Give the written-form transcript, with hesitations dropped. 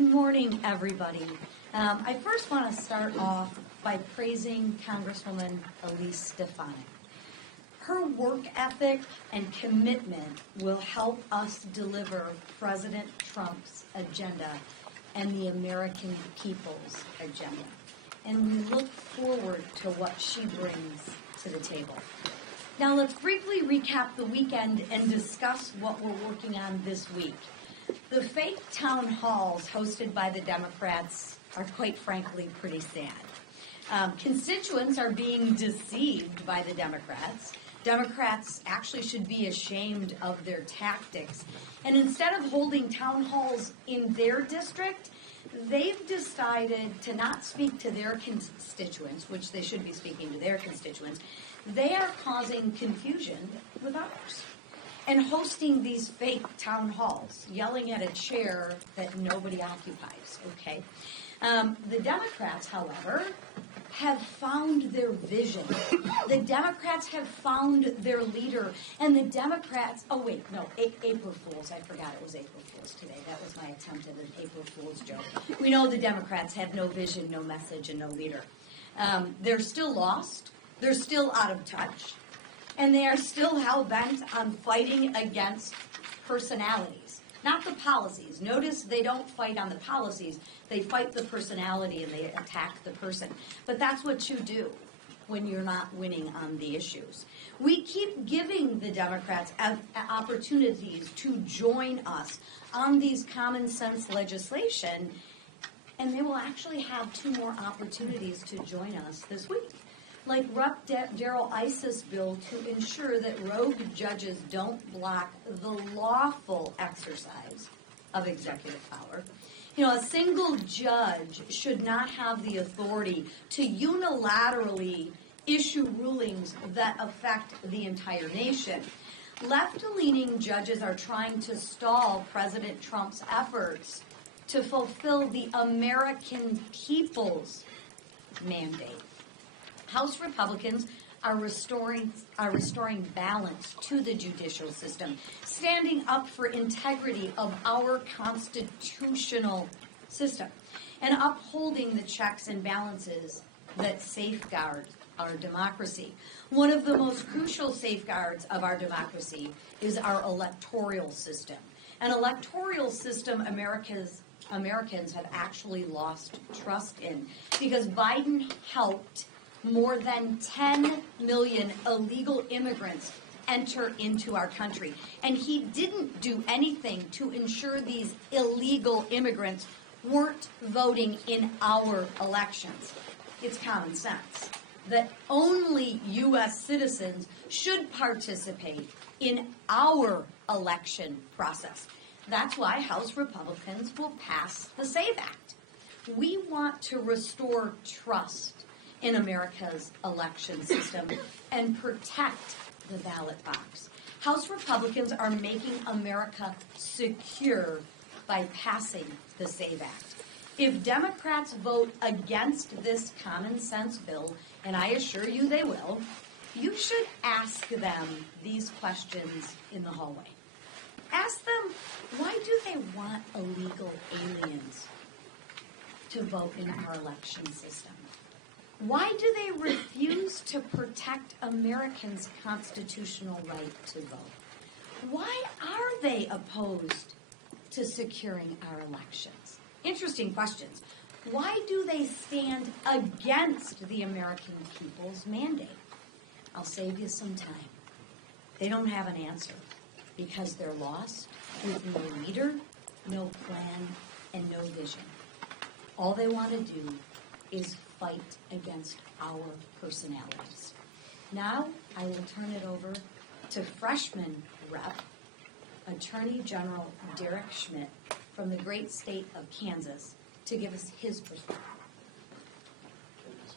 Good morning, everybody. I first want to start off by praising Congresswoman Elise Stefanik. Her work ethic and commitment will help us deliver President Trump's agenda and the American people's agenda. And we look forward to what she brings to the table. Now let's briefly recap the weekend and discuss what we're working on this week. The fake town halls hosted by the Democrats are quite frankly pretty sad. Constituents are being deceived by the Democrats. Democrats actually should be ashamed of their tactics. And instead of holding town halls in their district, they've decided to not speak to their constituents, which they should be speaking to their constituents. They are causing confusion with others and hosting these fake town halls, yelling at a chair that nobody occupies, okay? The Democrats, however, have found their vision. The Democrats have found their leader, and the Democrats, April Fools, I forgot it was April Fools today. That was my attempt at an April Fool's joke. We know the Democrats have no vision, no message, and no leader. They're still lost, they're still out of touch, and they are still hell-bent on fighting against personalities, not the policies. Notice they don't fight on the policies, they fight the personality and they attack the person. But that's what you do when you're not winning on the issues. We keep giving the Democrats opportunities to join us on these common sense legislation, and they will actually have 2 more opportunities to join us this week. Like Rep. Darrell Issa's bill to ensure that rogue judges don't block the lawful exercise of executive power. You know, a single judge should not have the authority to unilaterally issue rulings that affect the entire nation. Left-leaning judges are trying to stall President Trump's efforts to fulfill the American people's mandate. House Republicans are restoring balance to the judicial system, standing up for integrity of our constitutional system, and upholding the checks and balances that safeguard our democracy. One of the most crucial safeguards of our democracy is our electoral system. An electoral system Americans have actually lost trust in because Biden helped more than 10 million illegal immigrants enter into our country. And he didn't do anything to ensure these illegal immigrants weren't voting in our elections. It's common sense that only U.S. citizens should participate in our election process. That's why House Republicans will pass the SAVE Act. We want to restore trust in America's election system and protect the ballot box. House Republicans are making America secure by passing the SAVE Act. If Democrats vote against this common sense bill, and I assure you they will, you should ask them these questions in the hallway. Ask them, why do they want illegal aliens to vote in our election system? Why do they refuse to protect Americans' constitutional right to vote? Why are they opposed to securing our elections? Interesting questions. Why do they stand against the American people's mandate? I'll save you some time. They don't have an answer because they're lost with no leader, no plan, and no vision. All they want to do is fight against our personalities. Now, I will turn it over to freshman rep, Attorney General Derek Schmidt from the great state of Kansas to give us his perspective.